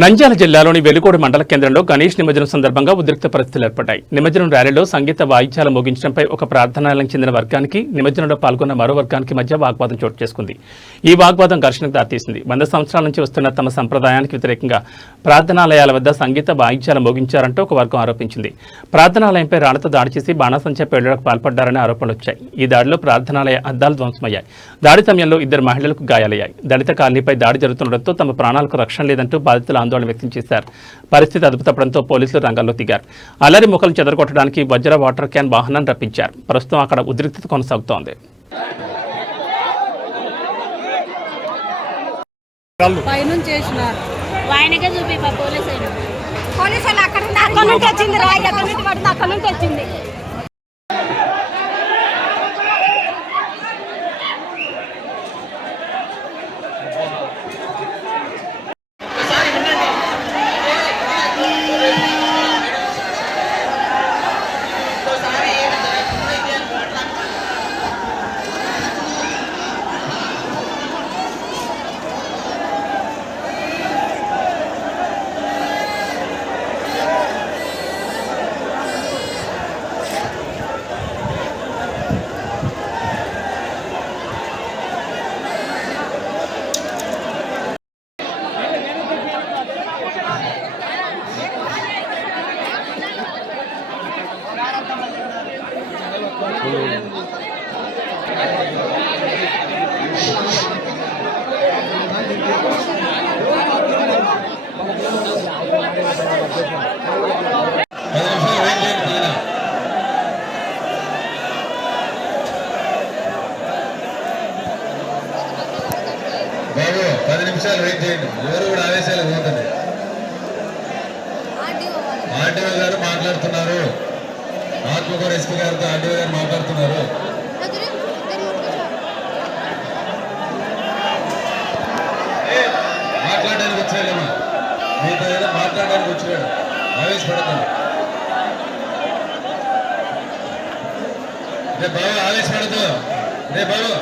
నంద్యాల జిల్లాలోని వెలుగోడు మండల కేంద్రంలో గణేష్ నిమజ్జనం సందర్భంగా ఉద్రిక్త పరిస్థితులు ఏర్పడ్డాయి. నిమజ్జనం ర్యాలీలో సంగీత వాయిద్యాలు ముగించడంపై ఒక ప్రార్థనాలయం చెందిన వర్గానికి నిమజ్జనంలో పాల్గొన్న మరో వర్గానికి మధ్య వాగ్వాదం చోటు చేసుకుంది. ఈ వాగ్వాదం ఘర్షణకు దారితీసింది. వంద సంవత్సరాల నుంచి వస్తున్న తమ సంప్రదాయానికి వ్యతిరేకంగా ప్రార్థనాలయాల వద్ద సంగీత వాయిద్యాలు ముగించారంటూ ఒక వర్గం ఆరోపించింది. ప్రార్థనాలయంపై రాళ్ళతో దాడి చేసి బాణాసంచా పేలుడుకు పాల్పడ్డారని ఆరోపణలు వచ్చాయి. ఈ దాడిలో ప్రార్థనాలయ అద్దాలు ధ్వంసమయ్యాయి. దాడి సమయంలో ఇద్దరు మహిళలకు గాయాలయ్యాయి. దళిత కాలనీపై దాడి జరుగుతుండటంతో తమ ప్రాణాలకు రక్షణ లేదంటూ బాధితులు ఆందోళన వ్యక్తం చేశారు. పరిస్థితి అదుపు తప్పడంతో పోలీసులు రంగంలో దిగారు. అల్లరి ముఖలు చెదరగొట్టడానికి వజ్ర వాటర్ క్యాన్ వాహనాన్ని రప్పించారు. ప్రస్తుతం అక్కడ ఉద్రిక్తత కొనసాగుతోంది. పోలీసు అక్కడ నుండి వచ్చింది రాయి అక్కడ నుండి పడింది అక్కడ నుండి వచ్చింది. బాబు పది నిమిషాలు వెయిట్ చేయండి. ఎవరు కూడా ఆవేశాలు పోతుంది ఆర్టీఓ గారు మాట్లాడుతున్నారు. ఆత్మకూరు ఎస్పీ గారితో ఆర్టీఓ గారు మాట్లాడుతున్నారు. మాట్లాడడానికి వచ్చాడమ్మా మీతో ఏదో మాట్లాడడానికి వచ్చాడు ఆవేశపడతాను. రే బాబు ఆవేశపడదు రే బాబు.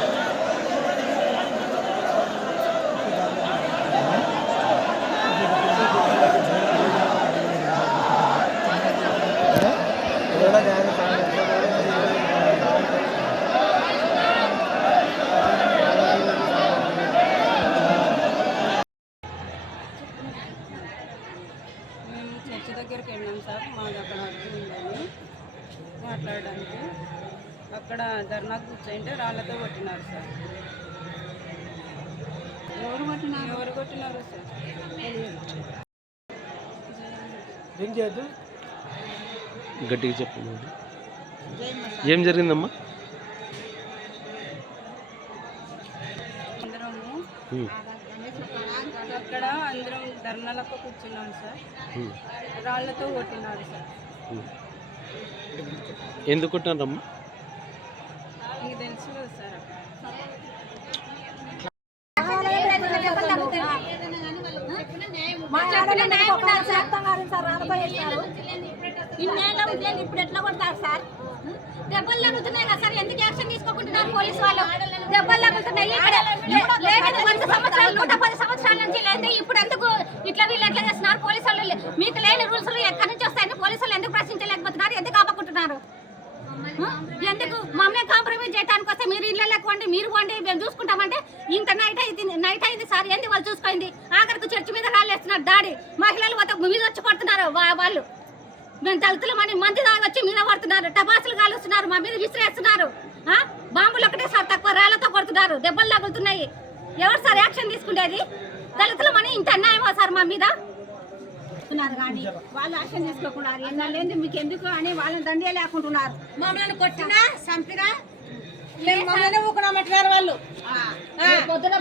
మేము చర్చి దగ్గరికి వెళ్ళాం సార్. మాకు అక్కడ అర్థం ఉందని మాట్లాడడానికి. అక్కడ ధర్నా కూర్చుంటే రాళ్ళతో కొట్టినారు సార్. ఎవరు కొట్టినారు? ఎవరు కొట్టినారు సార్. ఏం చేయొద్దు? గట్టిగా చెప్పు ఏం జరిగిందమ్మా? అందరము అక్కడ అందరం ధర్నాలకు కూర్చున్నాం సార్. ఉమ్, రాళ్ళతో కొట్టినారు సార్. ఎందుకు కొట్టినారమ్మా? మీకు తెలుసు కదా సార్ ఇన్నేళ్ళ ఉద్యోగం ఇప్పుడు ఎట్లా కొడతారు సార్? దెబ్బలు తగ్గుతున్నాయి కదా సార్ ఎందుకు యాక్షన్ తీసుకోకుంటున్నారు పోలీసు వాళ్ళు? దెబ్బలు తగ్గుతున్నాయి వంద సంవత్సరాలు నూట పది సంవత్సరాల నుంచి లేదు ఇప్పుడు ఎందుకు ఇట్లా వీళ్ళు ఎట్లా చేస్తున్నారు? పోలీసు వాళ్ళు మీకు లేని రూల్స్ ఎక్కడి నుంచి వస్తాయని పోలీసు వాళ్ళు ఎందుకు ప్రశ్నించలేకపోతున్నారు? ఎందుకు ఆపకుంటున్నారు? ఎందుకు? మమ్మల్ని కాంప్రమైజ్ చేయడానికి వస్తే మీరు ఇళ్ళ లేకపోండి మీరు పోండి మేము చూసుకుంటామంటే ఇంత నైట్ అయింది నైట్ అయింది సార్ ఏంది వాళ్ళు చూసుకోండి? ఆఖరికి చర్చి మీద రాళ్ళేస్తున్నారు దాడి. మహిళలు మీద వచ్చి కొడుతున్నారు వాళ్ళు. మేము దళితులమని మంది దాగి వచ్చి మీద పడుతున్నారు. టపాసులు కాలుస్తున్నారు మా మీద విసిరేస్తున్నారు. ఆ? బాంబులు ఒకటే సార్ తక్కువ రాళ్ళతో కొడుతున్నారు. దెబ్బలు తగులుతున్నాయి. ఎవరు సార్ యాక్షన్ తీసుకునేది దళితులమని ఇంత అన్యాయమా సార్ మా మీద? కానీ వాళ్ళు ఎన్నాళ్ళేంది మీకు ఎందుకు అని వాళ్ళని దండే లేకుంటున్నారు. మమ్మల్ని కొట్టినా చంపినా? వాళ్ళు.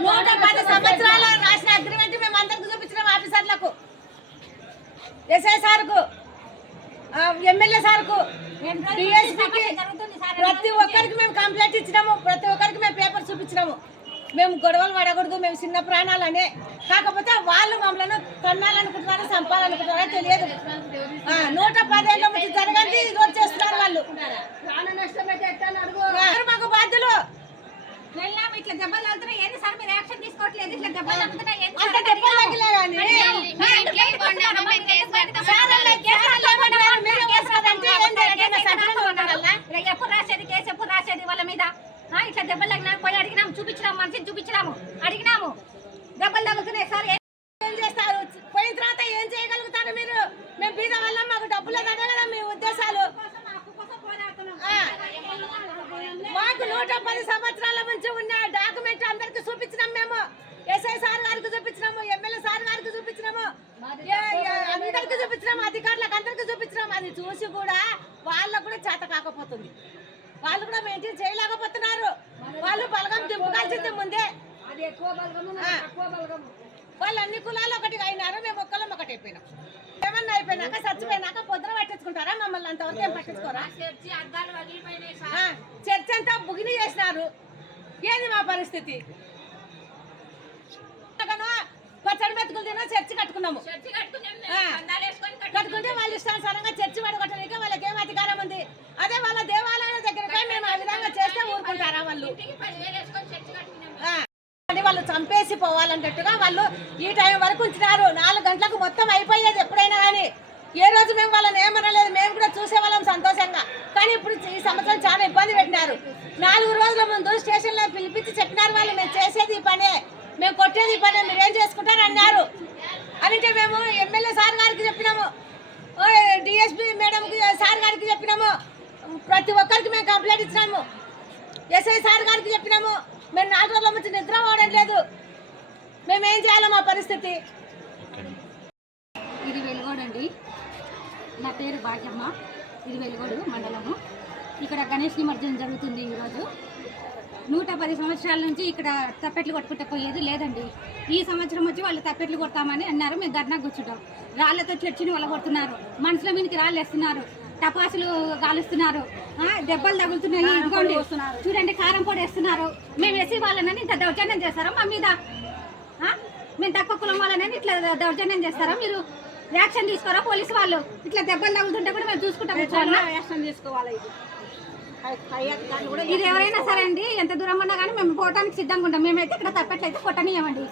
నూట పది సంవత్సరాలు రాసిన అగ్రిమెంట్ మేము అందరికి చూపించినాం ఆఫీసర్లకు. ఎస్ఐ సార్కు. ఎమ్మెల్యే సార్కు డిఎస్పీకి ప్రతి ఒక్కరికి మేము కంప్లైంట్ ఇచ్చినాము ప్రతి ఒక్కరికి మేము పేపర్ చూపించినాము మేము గొడవలు పడకూడదు మేము చిన్న ప్రాణాలనే కాకపోతే వాళ్ళు మమ్మల్ని తన్నాలనుకుంటున్నారో చంపాలనుకుంటున్నారో తెలియదు ఆ, నూట పదేళ్ళ నుంచి జరగండి రోజు చేస్తున్నారు వాళ్ళు మాకు బాధ్యులు ఇట్లా దెబ్బలు తగులుతున్నాయి ఏంది సార్ మీరు యాక్షన్ తీసుకోవట్లేదు ఇట్లా దెబ్బలు అంత వాళ్ళ మీద? ఇట్లా దెబ్బలు తగినా పోయి అడిగినాము చూపించినాము మనిషిని చూపించినాము అడిగినాము. దెబ్బలు తగులుతున్నాయి సార్ ఏం చేస్తారు? పోయిన తర్వాత ఏం చేయగలుగుతారు మీరు? మేము బీద వల్ల మాకు డబ్బులు తగ్గదా మీ ఉద్దేశాలు. మాకు నూట పది సంవత్సరాల నుంచి ఉన్న డాక్యుమెంట్ అందరికి చూపించినాం మేము. ఎస్ఐ సార్ గారికి చూపించినాము ఎమ్మెల్యే సార్ గారికి చూపించినాము. అందరికి చూపించినాము అధికారులకు అందరికి చూపించినాము. అది చూసి కూడా వాళ్ళకు కూడా చేత కాకపోతుంది. వాళ్ళు కూడా మెయింటైన్ చేయలేకపోతున్నారు. వాళ్ళు బలగం దింపుకాల్సింది ముందే. వాళ్ళు అన్ని కులాలు ఒకటి అయినారు మేము ఒక్కళ్ళం ఒకటి అయిపోయినాం. ఏమన్నా అయిపోయినాక చచ్చిపోయినాక పొద్దున పట్టించుకుంటారా? మమ్మల్ని అంతవరకు ఏం పట్టించుకోరా? చర్చ్ అంతా బుగిని చేసినారు. ఏంది మా పరిస్థితి? పచ్చడి మెతుకులు తిన్నా చర్చి కట్టుకున్నాము. కట్టుకుంటే వాళ్ళు ఇష్టానుసారంగా చర్చి పడగొట్టడానికి వాళ్ళకి ఏం అధికారం ఉంది? అదే వాళ్ళ వాళ్ళు. అని వాళ్ళు చంపేసి పోవాలన్నట్టుగా వాళ్ళు ఈ టైం వరకు ఉంచినారు. నాలుగు గంటలకు మొత్తం అయిపోయేది ఎప్పుడైనా కానీ. ఏ రోజు మేము వాళ్ళని ఏమనలేదు. మేము కూడా చూసేవాళ్ళం సంతోషంగా. కానీ ఇప్పుడు ఈ సంవత్సరం చాలా ఇబ్బంది పెట్టినారు. నాలుగు రోజుల ముందు స్టేషన్లో పిలిపించి చెప్పినారు వాళ్ళు మేము చేసేది ఈ పనే. మేము కొట్టేది ఈ పనే. మీరు ఏం చేసుకుంటారు? అన్నారు. అంటే మేము ఎమ్మెల్యే సార్ గారికి చెప్పినాము. డిఎస్పీ మేడంకి సార్ గారికి చెప్పినాము. ప్రతి ఒక్కరికి మేము కంప్లైంట్ ఇచ్చినాము. ఎస్ఐ సార్ గారికి చెప్పినాము మేము నాలుగు రోజుల నుంచి నిద్ర పోవడం లేదు. మేము ఏం చేయాలో మా పరిస్థితి. ఇది వెలుగోడండి నా పేరు భాగ్యమ్మ. ఇది వెలుగోడు మండలము. ఇక్కడ గణేష్ నిమజ్జనం జరుగుతుంది ఈరోజు. నూట పది సంవత్సరాల నుంచి ఇక్కడ తప్పెట్లు కొట్టుకుంటే పోయేది లేదండి. ఈ సంవత్సరం వచ్చి వాళ్ళు తప్పెట్లు కొడతామని అన్నారు. మేము ధర్నా కూర్చుంటాం. రాళ్ళతో చర్చిని కొడుతున్నారు. మనుషుల మీదకి రాళ్ళు వేస్తున్నారు. టపాసులు కాలుస్తున్నారు దెబ్బలు తగులుతున్నాయి ఇదిగోండి. చూడండి కారం పొడి వేస్తున్నారు. మేము వేసి వాళ్ళని ఇంత దౌర్జన్యం చేస్తారా? మా మీద? మేము తక్కువ కులం వాళ్ళని ఇట్లా దౌర్జన్యం చేస్తారా? మీరు యాక్షన్ తీసుకోరా పోలీసు వాళ్ళు? ఇట్లా దెబ్బలు తగులుతుంటే కూడా మేము చూసుకుంటాం? యాక్షన్ తీసుకోవాలి ఇది. ఎవరైనా సరే అండి ఎంత దూరం ఉన్నా కానీ మేము పోవటానికి సిద్ధంగా ఉంటాం. మేమైతే ఇక్కడ తప్పట్లయితే కొట్టనీయమండి.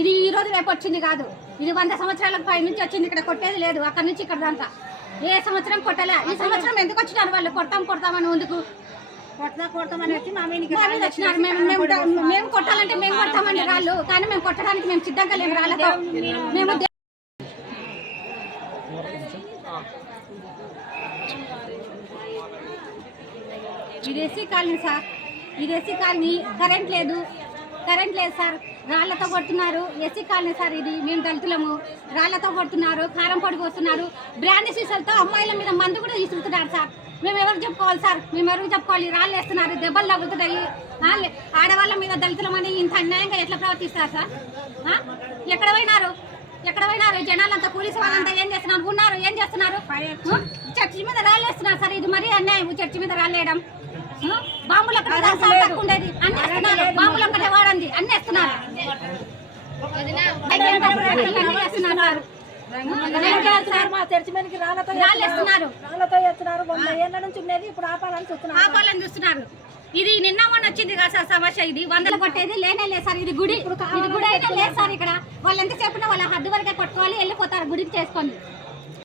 ఇది ఈ రోజు రేపు వచ్చింది కాదు. ఇది వంద సంవత్సరాలకు పై నుంచి వచ్చింది. ఇక్కడ కొట్టేది లేదు. అక్కడ నుంచి ఇక్కడ దాకా. ఏ సంవత్సరం కొట్టలే? ఈ సంవత్సరం ఎందుకు వచ్చినారు వాళ్ళు? కొడతాం కొడతామని ముందుకు కొడతా కొడతామని వచ్చి మా మీదకి మా మీద వచ్చినారు. మేము మేము మేము కొట్టాలంటే మేము కొడతామండి రాళ్ళు కానీ మేము కొట్టడానికి మేము సిద్ధంగా లేము రాళ్ళతో మేము ఇది ఎస్సీ కాలనీ సార్. ఇది ఎస్సీ కాలనీ. కరెంట్ లేదు. కరెంట్ లేదు సార్. రాళ్ళతో కొడుతున్నారు. ఎస్సీ కాలనీ సార్ ఇది. మేము దళితులము. రాళ్ళతో కొడుతున్నారు. కారం పొడి పోస్తున్నారు బ్రాండ్ సీసాలతో అమ్మాయిల మీద మందు కూడా తీసుకుంటున్నారు సార్. మేము ఎవరికి చెప్పుకోవాలి సార్? మేము ఎవరికి చెప్పుకోవాలి? రాళ్ళు వేస్తున్నారు. దెబ్బలు తగ్గుతున్నాయి ఆ, ఆడవాళ్ళ మీద దళితులమని ఇంత అన్యాయంగా ఎట్లా ప్రవర్తిస్తారు సార్? ఎక్కడ పోయినారు? ఎక్కడ పోయినారు? జనాలంతా పోలీసు వాళ్ళంతా ఏం చేస్తున్నారు? ఉన్నారు. ఏం చేస్తున్నారు? చర్చి మీద రాళ్ళు వేస్తున్నారు సార్. ఇది మరీ అన్యాయం. చర్చి మీద రాళ్ళు వేయడం? బాంబులు అక్కడ సార్ తక్కువ ఉండేది అన్ని వేస్తున్నారు. బాంబులు ఒక్కటే వాడండి అన్ని ఇప్పుడు ఆపాలని చూస్తున్నారు. ఆపాలని చూస్తున్నారు. ఇది నిన్న మొన్న వచ్చింది కదా సార్ సమస్య ఇది. వందలు కొట్టేది లేనే లేదు సార్. ఇది గుడి. ఇది గుడి అయితే లేదు సార్ ఇక్కడ. వాళ్ళు ఎంత చెప్పినా వాళ్ళ హద్దు వరకే కొట్టుకోవాలి వెళ్ళిపోతారు గుడికి చేసుకోండి